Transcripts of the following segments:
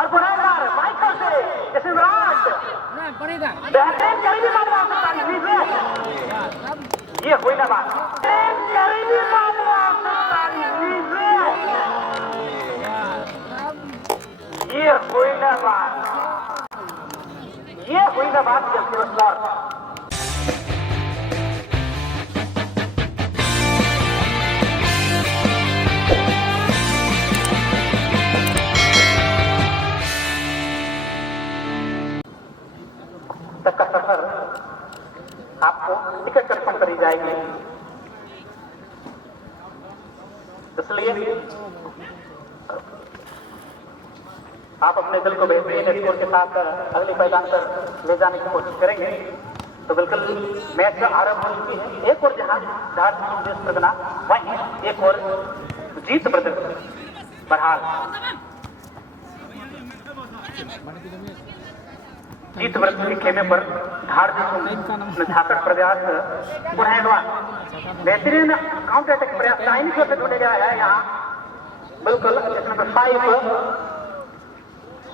और पुरानदार माइकल से जैसे विराट बेहतरीन करीबी मामला ये हुई ना बात करीबी मामला ये हुई ना बात जैसे उसका तक का सफर आपको टिकट कंफर्म करी जाएगी, इसलिए आप अपने दिल को बेहतरीन स्कोर के साथ अगले मैदान पर ले जाने की कोशिश करेंगे। तो बिल्कुल मैच आरंभ हो चुकी है। एक और जहां झारखंड देश प्रगना वहीं एक और जीत ब्रदर बरहाल जीत व्रत के खेमे पर धार झाकड़ प्रयास पुनः बेहतरीन काउंटर अटैक प्रयास दाहिनी ओर से ढूंढा गया है। यहाँ बिल्कुल नंबर 5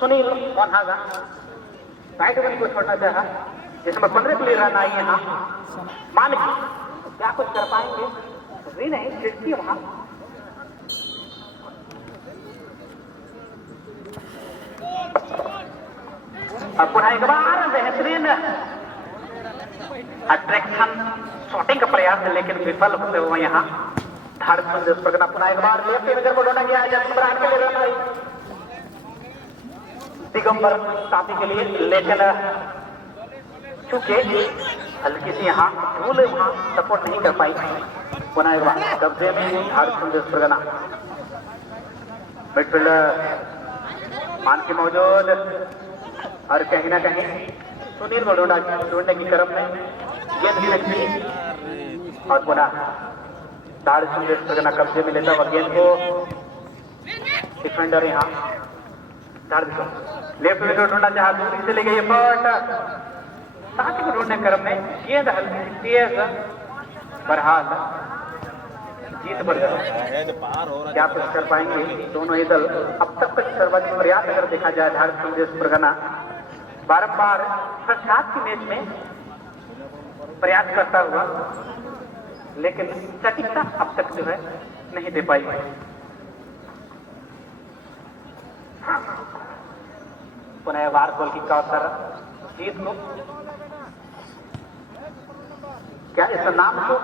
सुनील मोहनागा राइट विकेट को छोड़ना चाहा, जिसमें 15 के लिए रन आई यहाँ मालिक क्या कुछ कर पाएंगे जी नहीं खिड़की वहां अब पुनः एक बार बेहतरीन अट्रैक्शन शॉटिंग का प्रयास है लेकिन विफल होते हुए यहाँ झारखंड देश प्रगना पुनः एक बार लेफ्ट विकेट को ढूंढा गया है। नंबर 8 के लिए रन आई दिगंबर साथी के लिए, लेकिन चूंकि हल्की सी यहाँ धूल वहां सपोर्ट नहीं कर पाई। पुनः एक बार कब्जे में झारखंड देश प्रगना मिडफील्डर मान के मौजूद और कहीं ना कहीं सुनील को ढूंढने की क्रम में गेंद भी रखी और पुनः झारखंड देश प्रगना कब्जे में लेता हुआ गेंद को डिफेंडर यहाँ लेफ्ट विकेट ढूंढना चाहा, दूसरी से ले गई बट साथी को ढूंढने क्रम में गेंद हल्की तेज बरहाल जीत पर क्या कुछ कर पाएंगे दोनों ही दल। अब तक सर्वाधिक प्रयास अगर देखा जाए झारखंड देश प्रगना बारंबार प्रख्यात की मैच में प्रयास करता हुआ लेकिन सटीकता अब तक जो है नहीं दे पाई। पुनः वार गोल की अवसर जीत को क्या इस नाम को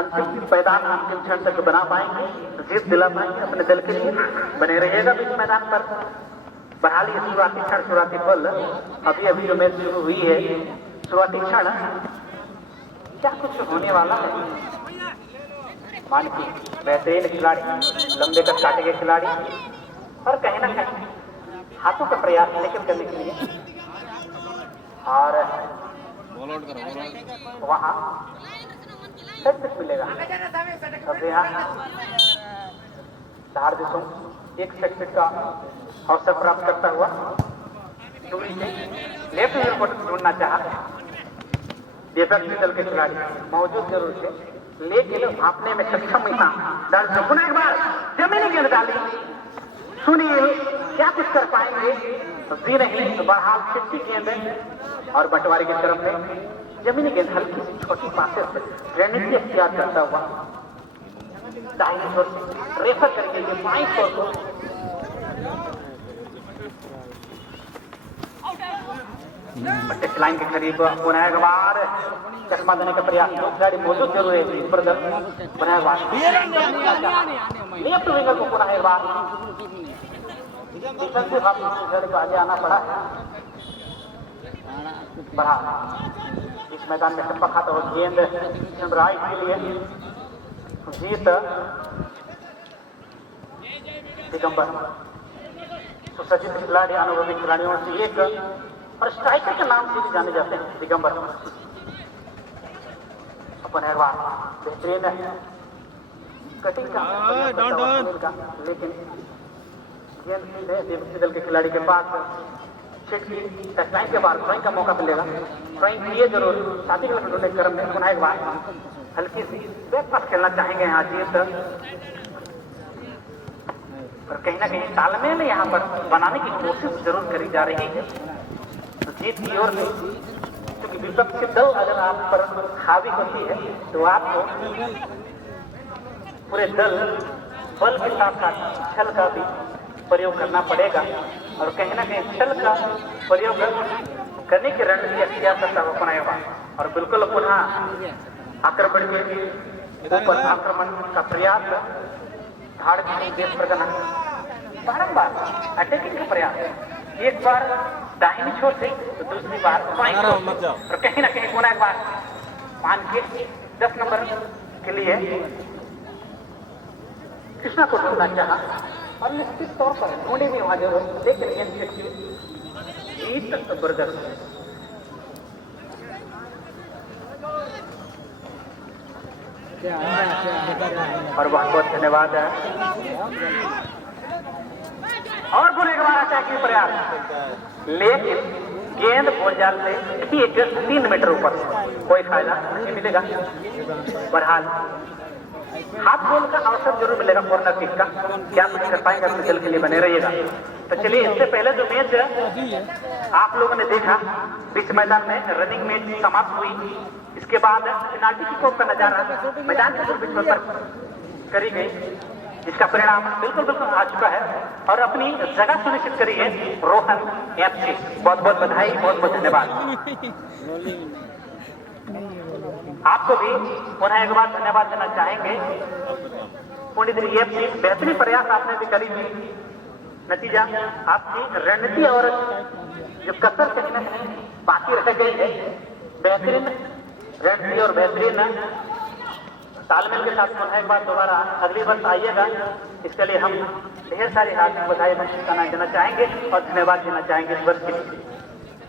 अंतिम मैदान अंतिम क्षण तक बना पाएंगे, जीत दिला पाएंगे अपने दल के लिए। बने रहिएगा बीच मैदान पर। बरहाली शुरुआती क्षण शुरुआती बल अभी अभी जो मैच शुरू हुई है शुरुआती क्षण क्या कुछ होने वाला है। मान की बेहतरीन खिलाड़ी लंबे कद काटे गए खिलाड़ी और कहीं ना कहीं हाथों का प्रयास लेकिन करने के लिए और वहां सेट पिच मिलेगा। अब यहाँ चार देशों एक सेट पिच का अवसर प्राप्त करता हुआ दूरी से लेफ्ट विकेट को ढूंढना चाहा। विपक्षी दल के खिलाड़ी मौजूद जरूर थे लेकिन भापने में सक्षम नहीं था। दर्शक पुनः एक बार जमीनी गेंद डाली, सुनील क्या कुछ कर पाएंगे जी नहीं। बरहाल छिट्टी गेंद और बंटवारे की तरफ में जमीनी गेंद हल्की सी छोटी पासे से रणनीति अख्तियार करता हुआ दाहिनी ओर से रेफर करके बाईं ओर को लाइन के करीब पुनः एक बार चकमा देने का प्रयास। दो खिलाड़ी मौजूद जरूर है इस पर पुनः एक बार लेफ्ट विंगर को पुनः एक बार डिफेंसिव हाफ खिलाड़ी को आगे आना पड़ा है। बढ़ा इस मैदान में टप्पा खाता हुआ गेंद राइट के लिए जीत दिगंबर सुसज्जित खिलाड़ी अनुभवी खिलाड़ियों से एक और स्ट्राइकर के नाम से भी जाने जाते हैं दिगंबर। अपन एक बार बेहतरीन कटिंग का लेकिन गेंद विपक्षी दल के खिलाड़ी के पास टचलाइन के बाद थ्रोइंग का मौका मिलेगा। थ्रोइंग किए जरूर साथी के ढूंढने क्रम में पुनः एक बार हल्की सी बैक पास खेलना चाहेंगे यहाँ जीत। और कहीं ना कहीं तालमेल यहाँ पर बनाने की कोशिश जरूर करी जा रही है। तो जीत की ओर से, क्योंकि विपक्षी दल अगर आप पर हावी होती है तो आपको पूरे दल बल के साथ साथ छल का भी प्रयोग करना पड़ेगा और कहीं ना कहीं छल का प्रयोग करने की रणनीति अख्तियार करता हुआ अपनाएगा और बिल्कुल पुनः आक्रमण के ऊपर आक्रमण का प्रयास, धाड़ की देश पर करना बारंबार अटैकिंग का प्रयास, एक बार दाहिनी छोर से तो दूसरी बार बाईं छोर और कहीं ना कहीं पुनः एक बार मान के 10 नंबर के लिए कृष्णा को ढूंढना चाहा और निश्चित तौर पर ढूंढे भी वहां जरूर, लेकिन जीत बरदर और बहुत बहुत धन्यवाद है। और बोले के बाद अटैकिंग प्रयास, लेकिन गेंद गोलजाल से ठीक 3 मीटर ऊपर, कोई फायदा नहीं मिलेगा। बहरहाल हाथ गोल का अवसर जरूर मिलेगा कॉर्नर किक का, क्या कुछ कर पाएंगे अपने दल के लिए, बने रहिएगा। तो चलिए, इससे पहले जो मैच आप लोगों ने देखा बीच मैदान में रनिंग मैच समाप्त हुई, इसके बाद पेनाल्टी किक का नजारा मैदान के बीच पर करी गई, जिसका परिणाम बिल्कुल बिल्कुल आ चुका है और अपनी जगह सुनिश्चित करी है रोहन एफसी। बहुत बहुत बधाई, बहुत बहुत धन्यवाद। आपको भी पुनः एक बार धन्यवाद देना चाहेंगे। पुण्यगिरी एफसी बेहतरीन प्रयास आपने भी करी थी, नतीजा आपकी रणनीति और जो कसर कहीं ना कहीं बाकी रह गई है, बेहतरीन रणनीति और बेहतरीन तालमेल के साथ पुनः एक बार दोबारा अगली वर्ष आइएगा। इसके लिए हम ढेर सारी हार्दिक बधाई देना चाहेंगे और धन्यवाद देना चाहेंगे इस वर्ष के लिए।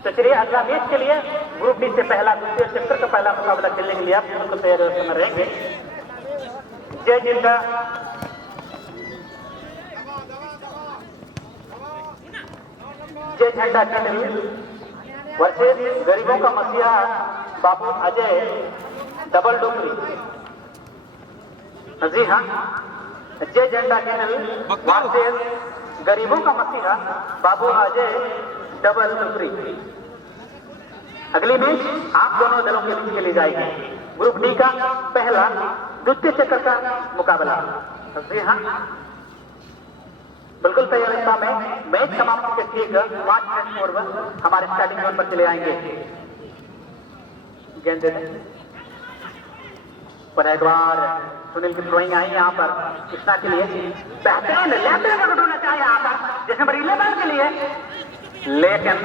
तो चलिए, अगला मैच के लिए ग्रुप डी से पहला दूसरे चक्कर का पहला मुकाबला खेलने के लिए आप बिल्कुल तैयार में रहेंगे। जय जिनका जय झंडा केंद्र वर्सेस गरीबों का मसीहा बाबू अजय डबल डोकरी। जी हाँ, जय झंडा केंद्र वर्सेस गरीबों का मसीहा बाबू अजय डबल डोकरी। अगली मैच आप दोनों दलों के बीच खेली जाएगी। ग्रुप डी का पहला द्वितीय चक्कर का मुकाबला। जी हाँ, बिल्कुल तैयारिता में मैच समाप्ति के ठीक 5 मिनट पूर्व हमारे स्टार्टिंग जोन पर चले आएंगे। गेंद पर एक बार सुनील की थ्रोइंग आई यहाँ पर कृष्णा के लिए, बेहतरीन लेफ्ट में ढूंढना चाहिए यहाँ पर जैसे नंबर 11 के लिए, लेकिन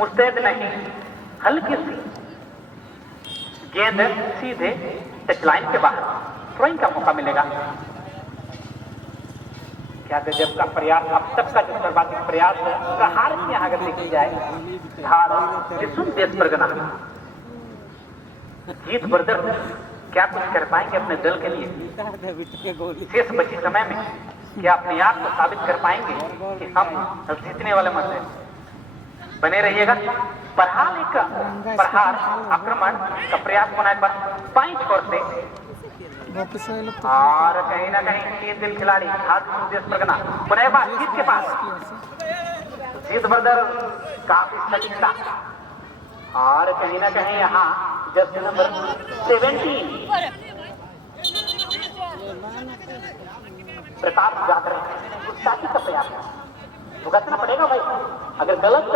मुस्तैद नहीं, हल्की सी गेंद सीधे टच लाइन के बाहर, थ्रोइंग का मौका मिलेगा। क्या गजब का प्रयास, अब तक का जो सर्वाधिक प्रयास प्रहार की यहाँ अगर देखी जाए, धार जिसुन देश परगना जीत बरदर क्या कुछ कर पाएंगे अपने दल के लिए शेष बची समय में, क्या अपने आप को साबित कर पाएंगे कि हम जीतने वाले मत हैं। बने रहिएगा। प्रहार आक्रमण का प्रयास होना एक बार बाईं छोर से और कहीं ना कहीं तीन दिल खिलाड़ी देश परगना पुनः बार जीत के पास, जीत बरदर काफी सटीकता और कहीं ना कहीं यहाँ जर्सी नंबर 17 प्रताप जाकर गुस्ताखी का प्रयास भुगतना पड़ेगा भाई। अगर गलत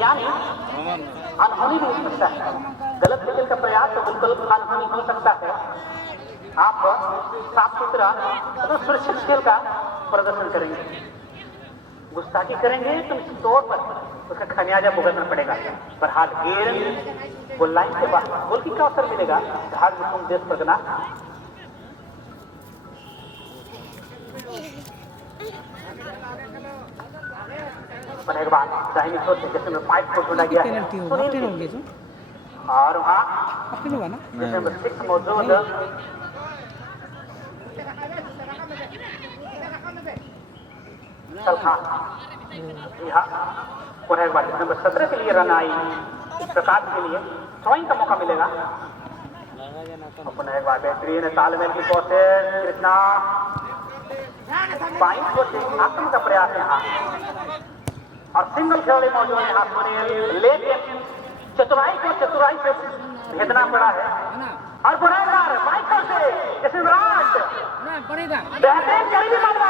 यानी अनहोनी भी हो सकता है, गलत खेल का प्रयास तो बिल्कुल अनहोनी हो सकता है। आप साफ सुथरा तो सुरक्षित खेल का प्रदर्शन करेंगे, गुस्ताखी करेंगे तो इस तौर पर उसका खमियाजा भुगतना पड़ेगा। पर हाल गेंद वो लाइन के बाहर गोल की का अवसर मिलेगा। धार मुकुम देश परगना पर एक बार दाहिनी छोर से जैसे में 5 को ढूंढा गया और वहाँ जैसे में 6 मौजूद जी हाँ, पुनः एक बार नंबर 17 के लिए रन आई प्रकाश के लिए थ्रोइंग का मौका मिलेगा। पुनः एक बार बेहतरीन तालमेल की कोशिश कृष्णा बाइक को आक्रमण का प्रयास यहाँ और सिंगल खिलाड़ी मौजूद है यहाँ सुनील, लेकिन चतुराई से भेजना पड़ा है और बुराईदार माइकल से विराट बेहतरीन करीबी मामला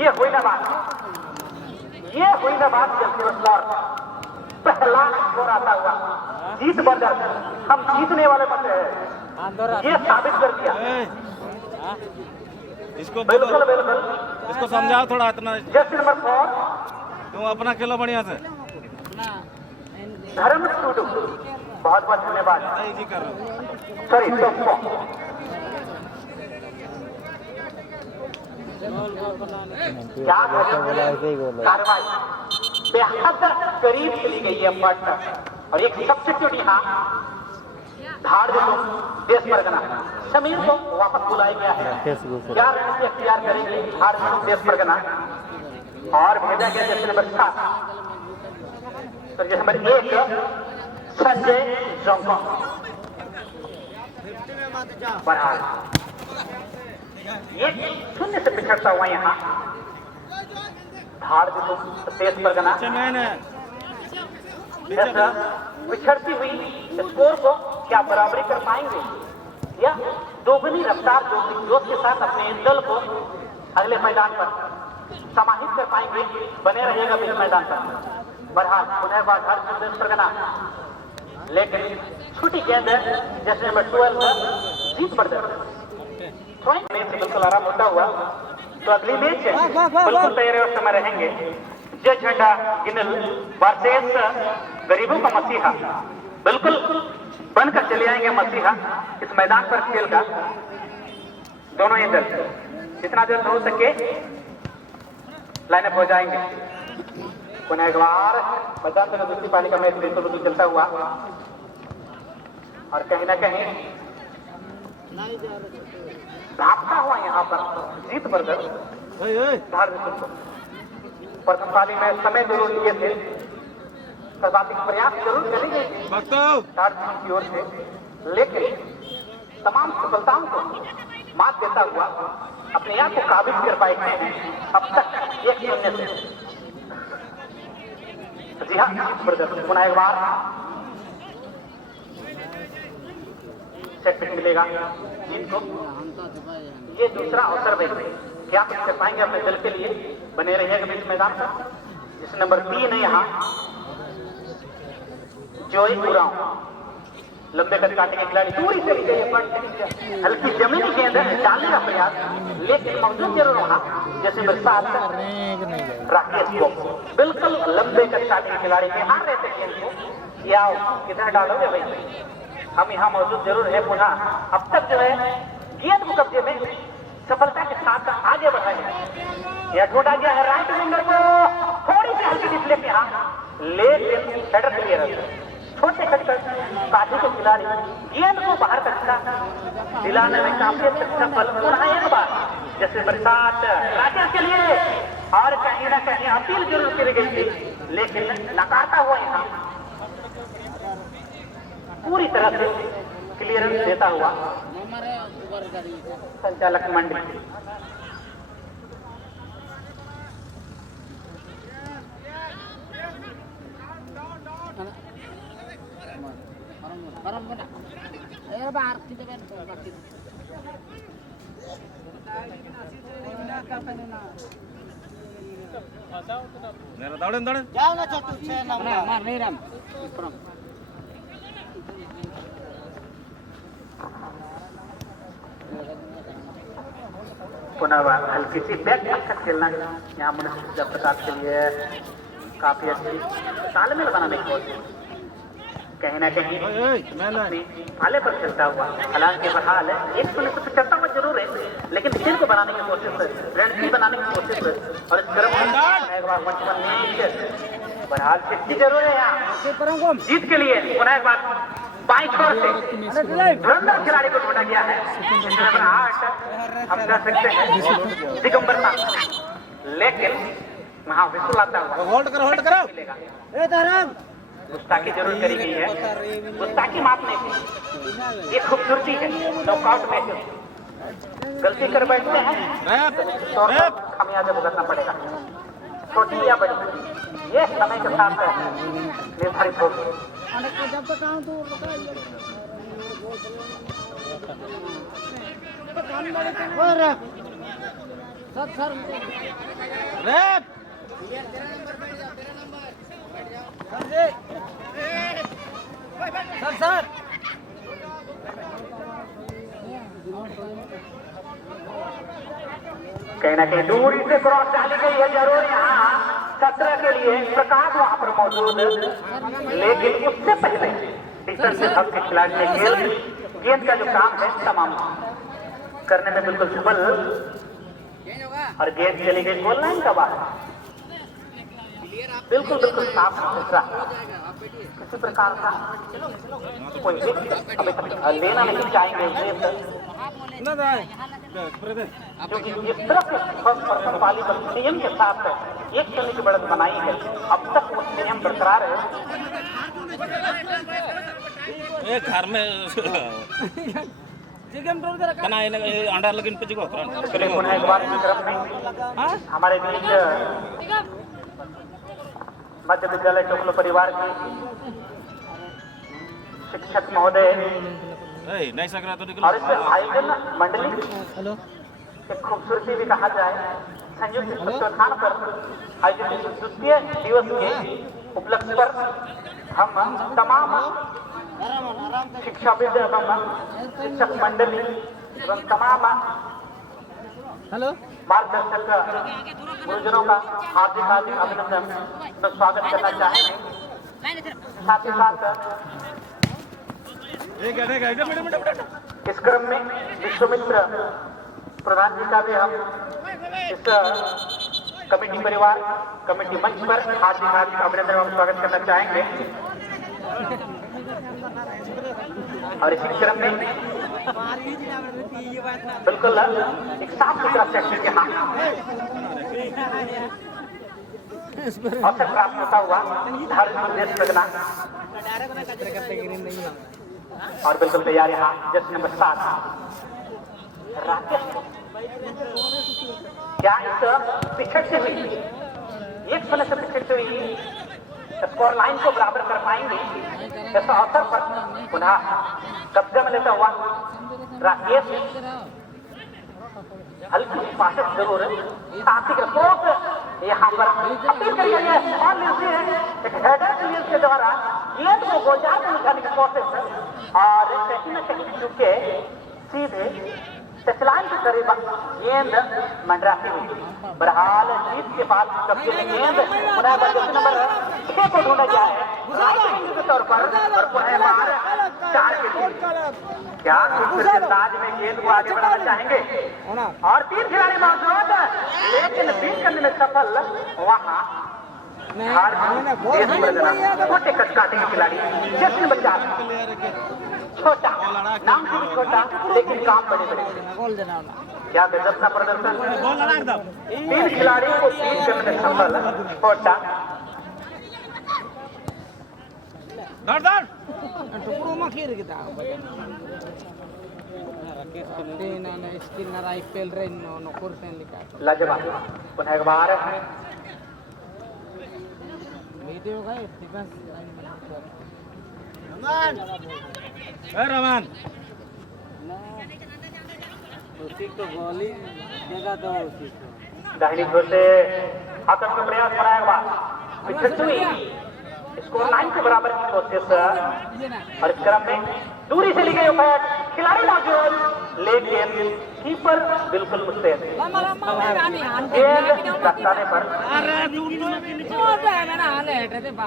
ये हुई ना बात पहला स्कोर आता हुआ जीत बर्गर, हम जीतने वाले बच्चे हैं, ये साबित कर दिया। इसको बिल्कुल इसको समझाओ थोड़ा इतना। जर्सी नंबर 4 तुम अपना खेलो बढ़िया से। धर्म टूडू बहुत धन्यवाद। जी कर रहे हो। सॉरी क्या कार्रवाई बेहद करीब चली गई है पट और एक सब्सिट्यूट यहाँ धाड़ देश परगना समीर को वापस बुलाया गया है। 4 रन से अख्तियार करेंगे धाड़ देश परगना और भेजा गया जैसे नंबर 7 तो जैसे नंबर 1 संजय जोंको बरहाल ये 0 से पिछड़ता हुआ यहाँ धाड़ तेज परगना पिछड़ती हुई स्कोर को क्या बराबरी कर पाएंगे या दोगुनी रफ्तार जोश के साथ अपने दल को अगले मैदान पर समाहित कर पाएंगे, बने रहेगा इस मैदान पर। बरहाल पुनः बार धाड़ तेज परगना लेकिन छोटी गेंद जैसे नंबर 12 जीत पर बिल्कुल आराम होता हुआ तो अगली मैच बिल्कुल तैयारी और समय रहेंगे। जय झंडा गिनल वर्सेस गरीबों का मसीहा बिल्कुल बनकर चले आएंगे मसीहा इस मैदान पर खेल का। दोनों ही दल जितना जल्द हो सके लाइनअप हो जाएंगे। पुनः एक बार मैदान पर दूसरी पारी का मैच बिल्कुल चलता हुआ और कहीं ना कहीं भागता हुआ यहाँ पर जीत बर्गर प्रथम पाली में समय जरूर लिए थे, सर्वाधिक प्रयास जरूर करेंगे की ओर से, लेकिन तमाम सफलताओं को मात देता हुआ अपने आप को काबिज कर पाए हैं अब तक 1-0 से। जी हाँ जीत बर्गर पुनः एक बार सेट मिलेगा जीत को। ये दूसरा अवसर भाई क्या कुछ कर पाएंगे अपने दल के लिए, बने रहिएगा इस मैदान पर। जिस नंबर 3 है यहाँ जोई उराव लंबे कद काटे के खिलाड़ी दूरी चली गई हल्की जमीनी गेंद डालने का प्रयास लेकिन मौजूद जरूर होना जैसे नंबर 7 राकेश को बिल्कुल लंबे कद काटे के खिलाड़ी में हार रहे थे गेंद को। या किधर डालोगे भाई, हम यहाँ मौजूद जरूर है। पुनः अब तक जो है गेंद को कब्जे में सफलता के साथ आगे बढ़ाएंगे। यह ढूंढा गया है राइट विंगर को, थोड़ी सी हल्की डिस्प्ले में यहाँ लेकिन हेडर क्लियर है। छोटे काठी के खिलाड़ी गेंद को बाहर तक दिलाने में काफी सफल। पुनः एक बार जैसे बरसात राकेश के लिए और कहीं ना कहीं अपील जरूर की गई थी लेकिन नकारता हुआ यहाँ पूरी तरह से क्लियरेंस देता हुआ संचालक मंडली। जाओ ना चतुर छे ना मार नहीं राम पुनः हल्की सी बैक अच्छा खेलना यहाँ मुझे प्रसाद के लिए काफी अच्छी तालमेल बनाने की कोशिश, कहीं ना कहीं भाले पर चलता हुआ। हालांकि बहाल है 1-0 से चलता हुआ जरूर है लेकिन खेल को बनाने की कोशिश, रणनीति बनाने की कोशिश और इस बहाल से जरूर है यहाँ जीत के लिए। पुनः एक बार बाई छोर से धुरंधर खिलाड़ी को ढूंढा गया है नंबर 8 हम कह सकते हैं दिगंबर नाथ, लेकिन वहाँ विशुल आता हुआ होल्ड करो गुस्ताखी जरूर करी गई है, गुस्ताखी माफ नहीं थी। ये खूबसूरती है नॉकआउट मैच गलती कर बैठते हैं रैप तो रैप खामियाजा भुगतना पड़ेगा, छोटी या बड़ी, ये समय के साथ निर्धारित होगी। जब तक आऊं तो और सर सर रैप सर सर कहीं ना कहीं दूरी से क्रॉस डाली गई है, जरूर यहाँ खतरे के लिए प्रकाश वहां पर मौजूद, लेकिन उससे पहले डिफेंसिव हक के खिलाड़ी ने गेंद का जो काम है तमाम करने में बिल्कुल सफल, और गेंद चली गई गोल लाइन का बाहर, बिल्कुल बिल्कुल साफ सुथरा, किसी प्रकार का कोई अभी तक लेना नहीं चाहेंगे ना दाई क्योंकि जिस तरह से फर्स्ट पर्सन वाली नियम के साथ एक चलने की बढ़त बनाई है, अब तक वो नियम बरकरार है। एक घर में कना अंडा लगिन पे जिगो चलिए पुनः एक बार विक्रम में हमारे बीच मध्य विद्यालय टोकलो परिवार के शिक्षक महोदय नहीं सक रहा तो और इस आयोजन मंडली एक खूबसूरती भी कहा जाए, संयुक्त तत्वावधान पर आयोजित द्वितीय दिवस के उपलक्ष्य पर हम तमाम शिक्षाविद एवं शिक्षक मंडली एवं तमाम मार्गदर्शक गुरुजनों का हार्दिक हार्दिक अभिनंदन और स्वागत करना चाहेंगे। साथ ही साथ इस क्रम में विश्वमित्र प्रधान जी का भी हम इस कमेटी परिवार कमेटी मंच पर हार्दिक हार्दिक अभिनंदन और स्वागत करना चाहेंगे। और इसी क्रम में बिल्कुल एक साफ सुथरा सेक्शन यहाँ अवसर प्राप्त होता हुआ धार्मिक उद्देश्य लगना, और बिल्कुल तैयार यहाँ जश्न नंबर 7 राकेश क्या इस पिछड़ से हुई एक समय से पिछड़ से हुई स्कोर लाइन को बराबर कर पाएंगे, इस अवसर पर पुनः कब्जा में लेता हुआ राकेश हल्की पाठक जरूर साथी के कोच यहाँ पर अपील करी गई है और एक हेडर क्लियर के द्वारा गेंद को गोजार में निकालने की कोशिश, और कहीं न कहीं चुके सीधे टचलाइन के करीब गेंद मंडराती हुई। बहरहाल जीत के बाद कब्जे में गेंद पुनः जर्सी नंबर 6 को ढूंढा जाए के तौर पर, और पुनः मार 4 के लिए क्या दूसरे अंदाज में गेंद को आगे बढ़ाना चाहेंगे, और 3 खिलाड़ी मौजूद लेकिन बीट करने में सफल वहाँ छोटे कट काटे के खिलाड़ी जर्सी नंबर 4 छोटा नाम शुरू छोटा लेकिन काम बड़े बड़े, क्या गजब का प्रदर्शन, 3 खिलाड़ियों को बीट करने में सफल छोटा लाजवाब। पुनः एक बार रमान तो गोली देगा तो दाहिनी ओर से आक्रमण का प्रयास बनाया पिछड़ हुई स्कोर लाइन के बराबर की कोशिश, और इस क्रम में दूरी से ली गई विकेट, खिलाड़ी मौजूद लेकिन कीपर बिल्कुल मुस्तैद, गेंद टकराने पर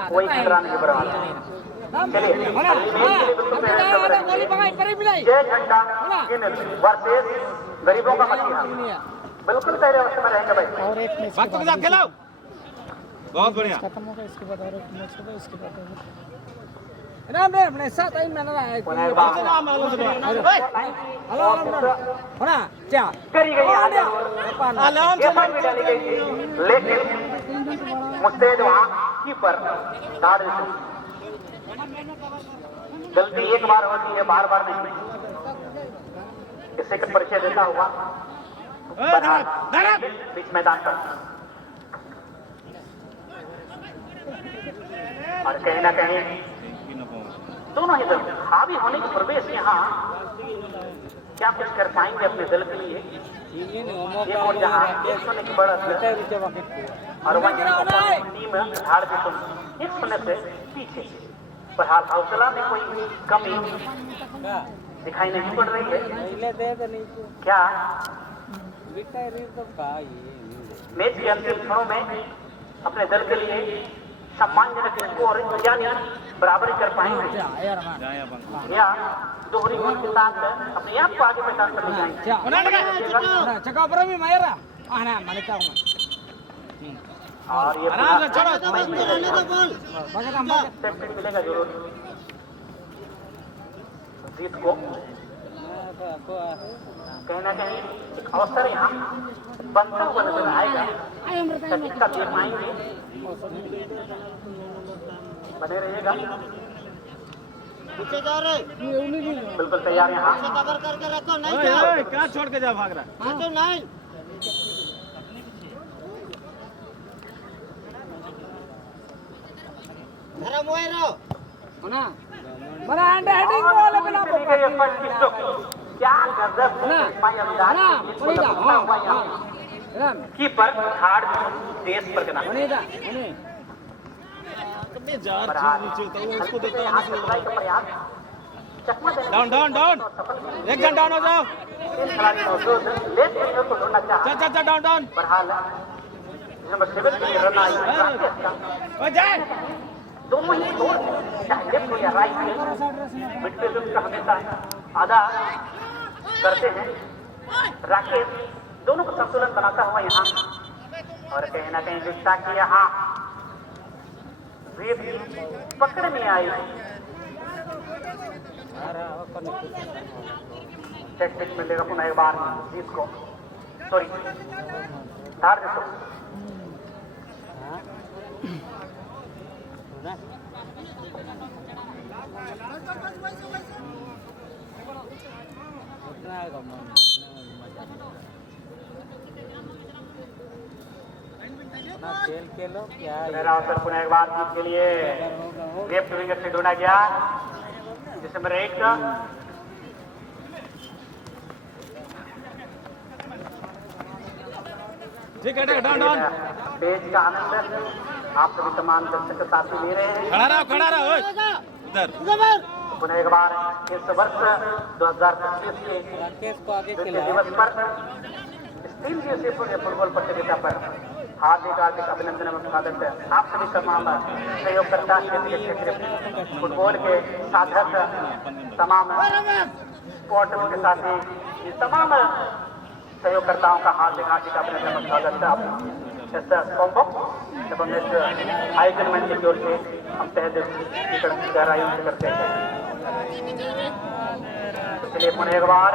कोई खतरा नहीं बरकरार। चलिए जय झंडा वर्सेस गरीबों का मसीहा, बिल्कुल पहले अवस्था में रहेंगे भाई। वक्त के साथ खेलो, बहुत बढ़िया। खत्म होगा इसके बाद और एक मैच होगा, इसके बाद राम रे अपने साथ आई मैंने पुनः एक बार होना क्या करी गई डाली गई थी, लेकिन मुस्तैद वहाँ कीपर गलती एक बार होती है, बार बार नहीं। किसी का परिचय देता हुआ बहरहाल बीच मैदान पर और कहीं ना कहीं दोनों ही दल हावी होने की प्रवेश यहाँ क्या कुछ कर पाएंगे अपने दल के लिए। एक और जहाँ 1-0 की बढ़त और वहीं टीम हार भी तुम 1-0 से पीछे। बहरहाल हौसला में कोई कमी दिखाई नहीं पड़ रही है। क्या मैच के अंतिम क्षणों में अपने दल के लिए सम्मानजनक स्कोर यानी बराबरी कर पाएंगे या दोहरी गोल के साथ अपने आप को आगे मैदान पर ले जाएंगे। और ये मिलेगा जरूर जीत को। कहीं ना कहीं एक अवसर यहाँ बनता हुआ नजर आएगा। सटीकता दे पाएंगे, बने रहिएगा। बिल्कुल तैयार यहाँ। क्या छोड़ के जा भाग रहा है? क्या गजब कीपर हार्ड देश पर डाउन डाउन डाउन, एक जन डाउन हो जाओ। चल चल डाउन डाउन जाए। दोनों ही लेफ्ट या राइट मिडफील्ड का हमेशा आधा करते हैं। राकेश दोनों को संतुलन बनाता हुआ यहाँ और कहीं ना कहीं दिखता कि यहाँ पकड़ में आई। टेक्निक मिलेगा पुनः एक बार इसको सॉरी धार देखो खेल के लो क्या अवसर पुनः एक बार जीत के लिए लेफ्ट विंगर से ढूंढा गया जिसमें एक ठीक है डाउन डाउन। पेज का आनंद आप सभी तमाम दर्शक के साथ ले रहे हैं। खड़ा रहो उधर। पुनः एक बार इस वर्ष 2025 के द्वितीय दिवस पर इस 3 दिवसीय फुटबॉल प्रतियोगिता पर हार्दिक अभिनंदन एवं स्वागत। आप सभी तमाम सहयोगकर्ता क्षेत्र फुटबॉल के साधक तमाम स्पोर्ट्स के साथी तमाम सहयोगकर्ताओं का हार्दिक अभिनंदन एवं स्वागत है। इस संभव एवं इस आयोजन मंच की ओर से हम तहे दिल की गहराइयों से करते हैं। इसलिए पुनः एक बार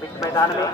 बीच मैदान में